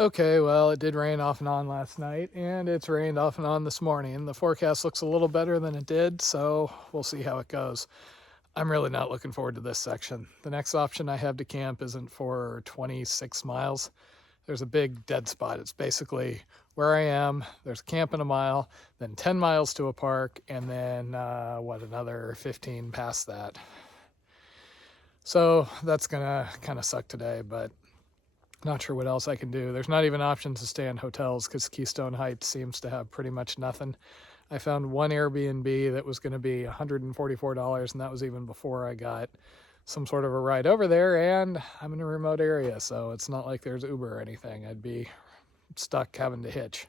Okay, well, it did rain off and on last night, and it's rained off and on this morning. The forecast looks a little better than it did, so we'll see how it goes. I'm really not looking forward to this section. The next option I have to camp isn't for 26 miles. There's a big dead spot. It's basically where I am. There's a camp in a mile, then 10 miles to a park, and then, another 15 past that. So that's gonna kind of suck today, but not sure what else I can do. There's not even options to stay in hotels because Keystone Heights seems to have pretty much nothing. I found one Airbnb that was going to be $144, and that was even before I got some sort of a ride over there, and I'm in a remote area, so it's not like there's Uber or anything. I'd be stuck having to hitch.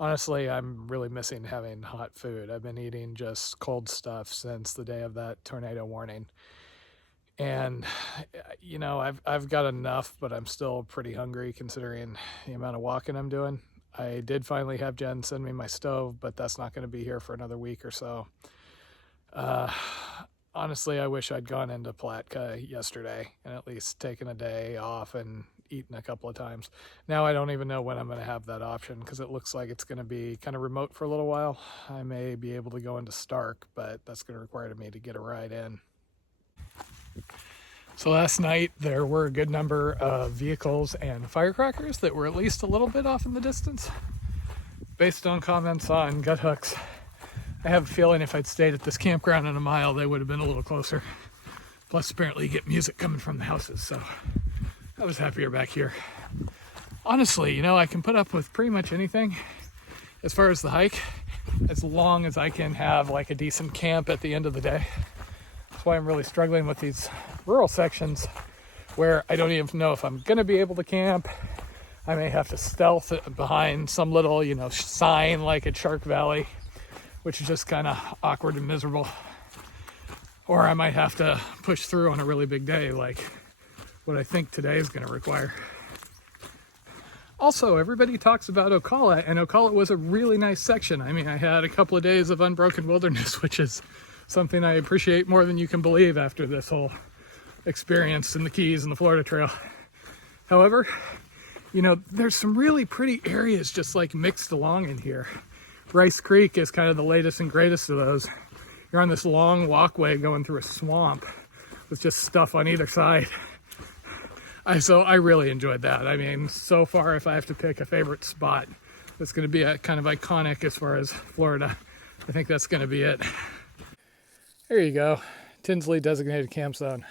Honestly, I'm really missing having hot food. I've been eating just cold stuff since the day of that tornado warning. And I've got enough, but I'm still pretty hungry considering the amount of walking I'm doing. I did finally have Jen send me my stove, but that's not going to be here for another week or so. Honestly, I wish I'd gone into Palatka yesterday and at least taken a day off and eaten a couple of times. Now I don't even know when I'm going to have that option because it looks like it's going to be kind of remote for a little while. I may be able to go into Stark, but that's going to require me to get a ride in. So last night there were a good number of vehicles and firecrackers that were at least a little bit off in the distance. Based on comments on gut hooks, I have a feeling if I'd stayed at this campground in a mile, they would have been a little closer. Plus apparently you get music coming from the houses, so I was happier back here. Honestly, I can put up with pretty much anything as far as the hike, as long as I can have like a decent camp at the end of the day. That's why I'm really struggling with these rural sections where I don't even know if I'm going to be able to camp. I may have to stealth behind some little, sign like at Shark Valley, which is just kind of awkward and miserable. Or I might have to push through on a really big day like what I think today is going to require. Also, everybody talks about Ocala, and Ocala was a really nice section. I mean, I had a couple of days of unbroken wilderness, which is something I appreciate more than you can believe after this whole experience in the Keys and the Florida Trail. However, there's some really pretty areas just like mixed along in here. Rice Creek is kind of the latest and greatest of those. You're on this long walkway going through a swamp with just stuff on either side. So I really enjoyed that. I mean, so far, if I have to pick a favorite spot that's going to be a kind of iconic as far as Florida, I think that's going to be it. There you go, Tinsley designated camp zone.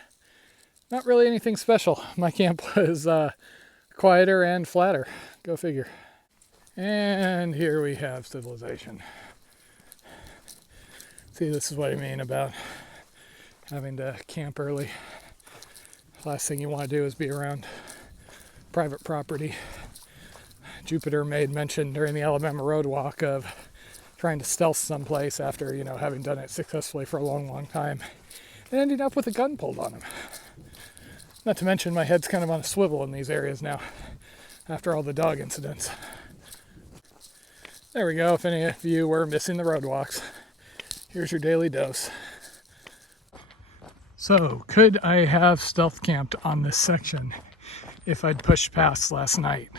Not really anything special. My camp was quieter and flatter. Go figure. And here we have civilization. See, this is what I mean about having to camp early. Last thing you want to do is be around private property. Jupiter made mention during the Alabama Road Walk of trying to stealth someplace after, having done it successfully for a long, long time, and ending up with a gun pulled on him. Not to mention my head's kind of on a swivel in these areas now, after all the dog incidents. There we go, if any of you were missing the road walks, here's your daily dose. So, could I have stealth camped on this section if I'd pushed past last night?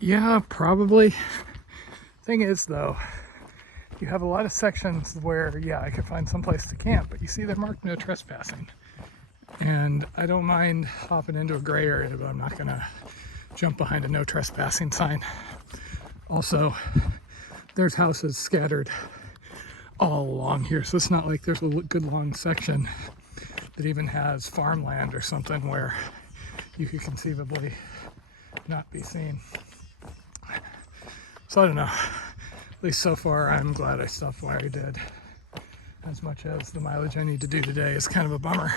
Yeah, probably. Thing is, though, you have a lot of sections where, I could find some place to camp, but you see they're marked no trespassing. And I don't mind hopping into a gray area, but I'm not going to jump behind a no trespassing sign. Also, there's houses scattered all along here, so it's not like there's a good long section that even has farmland or something where you could conceivably not be seen. So I don't know. At least so far, I'm glad I stopped where I did. As much as the mileage I need to do today is kind of a bummer.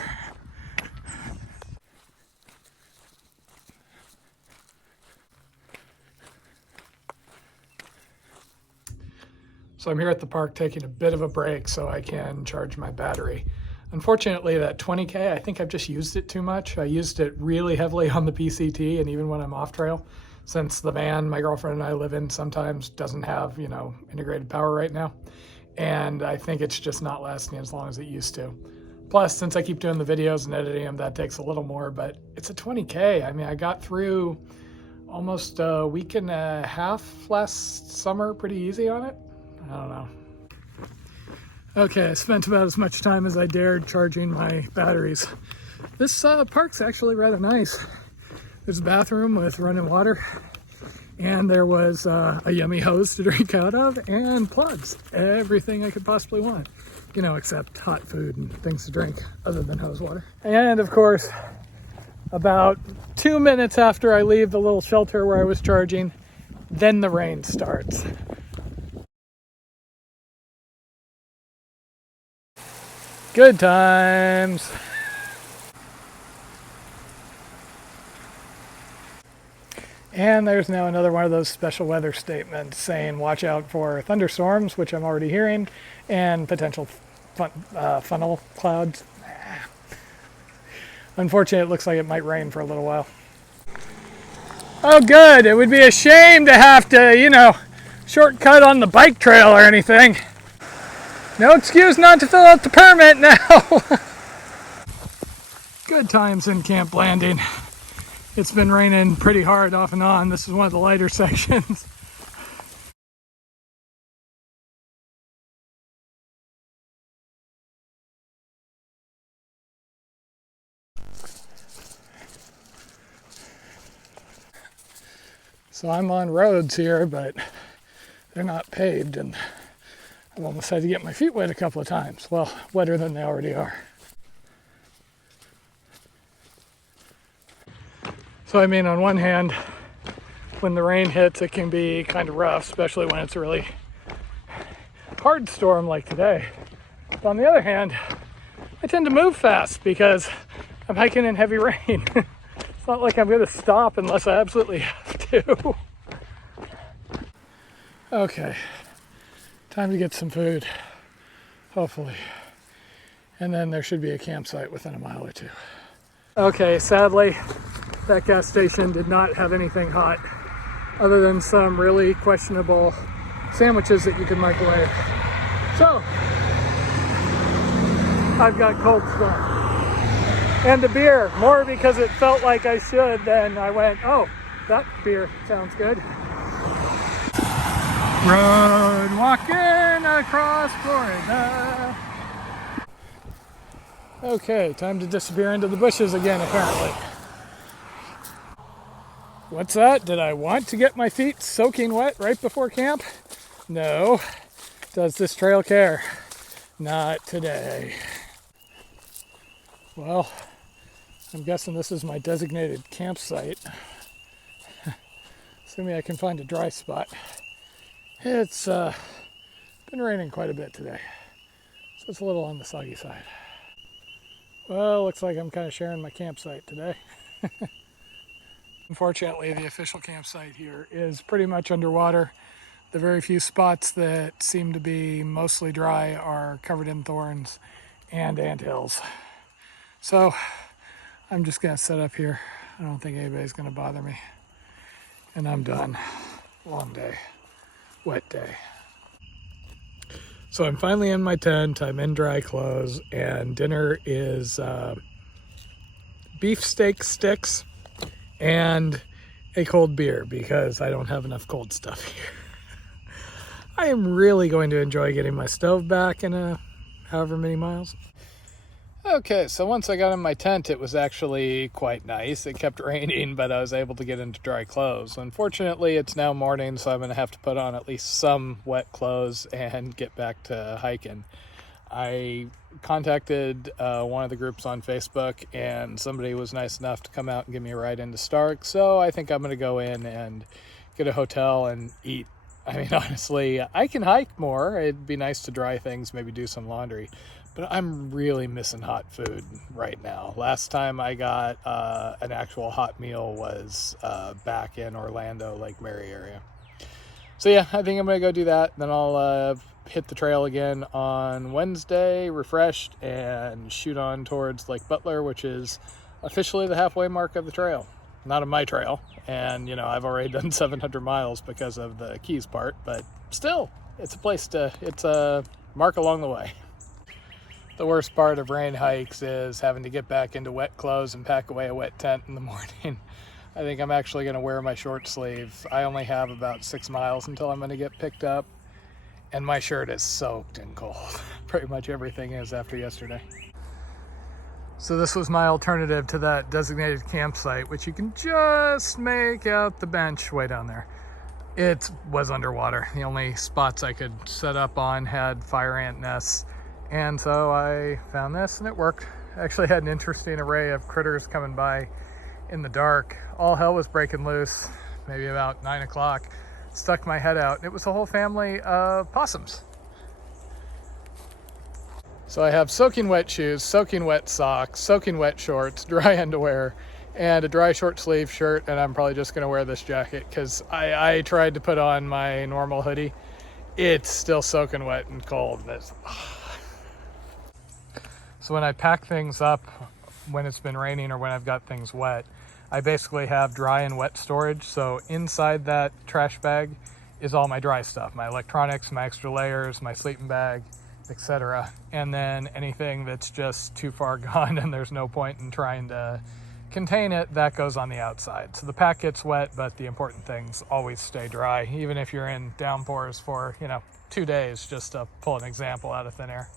So I'm here at the park taking a bit of a break so I can charge my battery. Unfortunately, that 20K, I think I've just used it too much. I used it really heavily on the PCT, and even when I'm off trail, since the van my girlfriend and I live in sometimes doesn't have, integrated power right now. And I think it's just not lasting as long as it used to. Plus, since I keep doing the videos and editing them, that takes a little more, but it's a 20K. I mean, I got through almost a week and a half last summer pretty easy on it. I don't know. Okay, I spent about as much time as I dared charging my batteries. This park's actually rather nice. There's a bathroom with running water, and there was a yummy hose to drink out of, and plugs. Everything I could possibly want, you know, except hot food and things to drink other than hose water. And of course, about 2 minutes after I leave the little shelter where I was charging, then the rain starts. Good times. And there's now another one of those special weather statements saying watch out for thunderstorms, which I'm already hearing, and potential funnel clouds. Unfortunately, it looks like it might rain for a little while. Oh good, it would be a shame to have to, you know, shortcut on the bike trail or anything. No excuse not to fill out the permit now. Good times in Camp Landing. It's been raining pretty hard off and on. This is one of the lighter sections. So I'm on roads here, but they're not paved, and I've almost had to get my feet wet a couple of times. Well, wetter than they already are. So I mean, on one hand, when the rain hits, it can be kind of rough, especially when it's a really hard storm like today. But on the other hand, I tend to move fast because I'm hiking in heavy rain. It's not like I'm going to stop unless I absolutely have to. Okay, time to get some food, hopefully. And then there should be a campsite within a mile or two. Okay, sadly, that gas station did not have anything hot other than some really questionable sandwiches that you could microwave. So, I've got cold stuff. And the beer, more because it felt like I should than I went, oh, that beer sounds good. Road walking across Florida. Okay, time to disappear into the bushes again, apparently. What's that? Did I want to get my feet soaking wet right before camp? No. Does this trail care? Not today. Well, I'm guessing this is my designated campsite. Assuming I can find a dry spot. It's been raining quite a bit today, so it's a little on the soggy side. Well, looks like I'm kind of sharing my campsite today. Unfortunately, the official campsite here is pretty much underwater. The very few spots that seem to be mostly dry are covered in thorns and anthills. So I'm just gonna set up here. I don't think anybody's gonna bother me. And I'm done. Long day, wet day. So I'm finally in my tent, I'm in dry clothes, and dinner is beef steak sticks and a cold beer because I don't have enough cold stuff here. I am really going to enjoy getting my stove back in however many miles. Okay, so once I got in my tent, it was actually quite nice. It kept raining, but I was able to get into dry clothes. Unfortunately, it's now morning, so I'm going to have to put on at least some wet clothes and get back to hiking. I contacted one of the groups on Facebook, and somebody was nice enough to come out and give me a ride into Stark, so I think I'm going to go in and get a hotel and eat. I mean, honestly, I can hike more. It'd be nice to dry things, maybe do some laundry. But I'm really missing hot food right now. Last time I got an actual hot meal was back in Orlando, Lake Mary area. So yeah, I think I'm going to go do that. Then I'll hit the trail again on Wednesday, refreshed, and shoot on towards Lake Butler, which is officially the halfway mark of the trail. Not of my trail. And, you know, I've already done 700 miles because of the Keys part. But still, it's a mark along the way. The worst part of rain hikes is having to get back into wet clothes and pack away a wet tent in the morning. I think I'm actually going to wear my short sleeve. I only have about 6 miles until I'm going to get picked up, and my shirt is soaked and cold. Pretty much everything is after yesterday. So this was my alternative to that designated campsite, which you can just make out the bench way down there. It was underwater. The only spots I could set up on had fire ant nests, and so I found this and it worked. I actually had an interesting array of critters coming by in the dark. All hell was breaking loose, maybe about 9 o'clock. Stuck my head out, and it was a whole family of possums. So I have soaking wet shoes, soaking wet socks, soaking wet shorts, dry underwear, and a dry short sleeve shirt, and I'm probably just going to wear this jacket because I tried to put on my normal hoodie. It's still soaking wet and cold. So when I pack things up when it's been raining or when I've got things wet, I basically have dry and wet storage. So inside that trash bag is all my dry stuff, my electronics, my extra layers, my sleeping bag, etc. And then anything that's just too far gone and there's no point in trying to contain it, that goes on the outside. So the pack gets wet, but the important things always stay dry, even if you're in downpours for 2 days, just to pull an example out of thin air.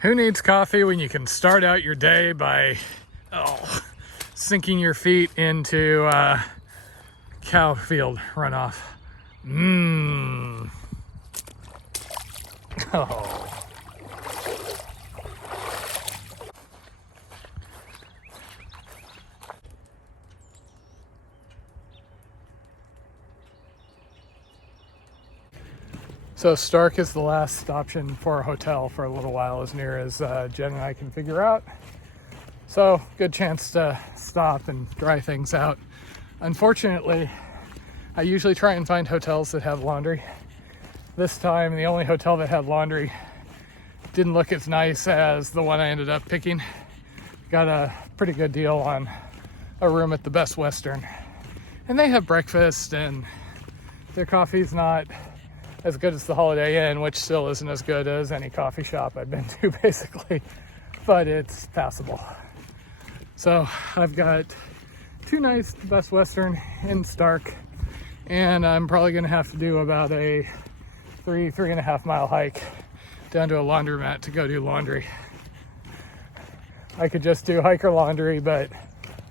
Who needs coffee when you can start out your day by sinking your feet into cow field runoff? Oh. So Stark is the last option for a hotel for a little while, as near as Jen and I can figure out. So good chance to stop and dry things out. Unfortunately, I usually try and find hotels that have laundry. This time, the only hotel that had laundry didn't look as nice as the one I ended up picking. Got a pretty good deal on a room at the Best Western. And they have breakfast, and their coffee's not as good as the Holiday Inn, which still isn't as good as any coffee shop I've been to, basically. But it's passable. So I've got 2 nights at Best Western in Stark, and I'm probably going to have to do about a 3.5 mile hike down to a laundromat to go do laundry. I could just do hiker laundry, but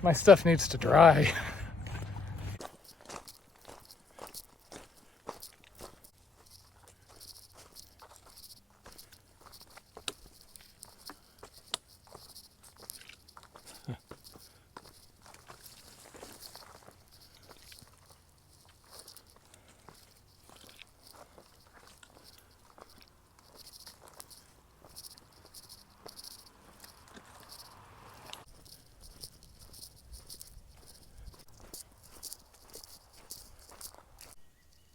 my stuff needs to dry.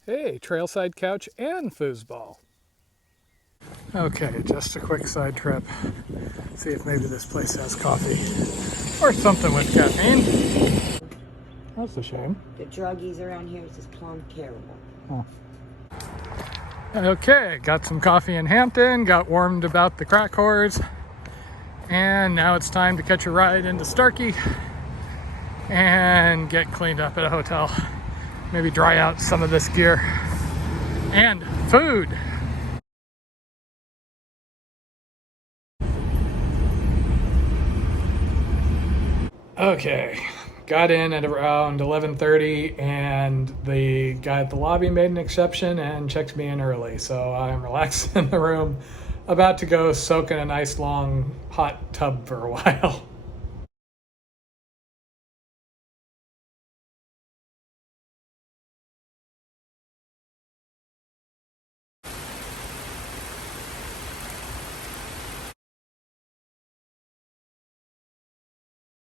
Hey, trailside couch and foosball. Okay, just a quick side trip. See if maybe this place has coffee or something with caffeine. That's a shame. The druggies around here is just plumb terrible. Oh. Okay, got some coffee in Hampton, got warmed about the crack whores, and now it's time to catch a ride into Starkey and get cleaned up at a hotel. Maybe dry out some of this gear. And food. Okay, got in at around 11:30, and the guy at the lobby made an exception and checked me in early. So I'm relaxed in the room, about to go soak in a nice long hot tub for a while.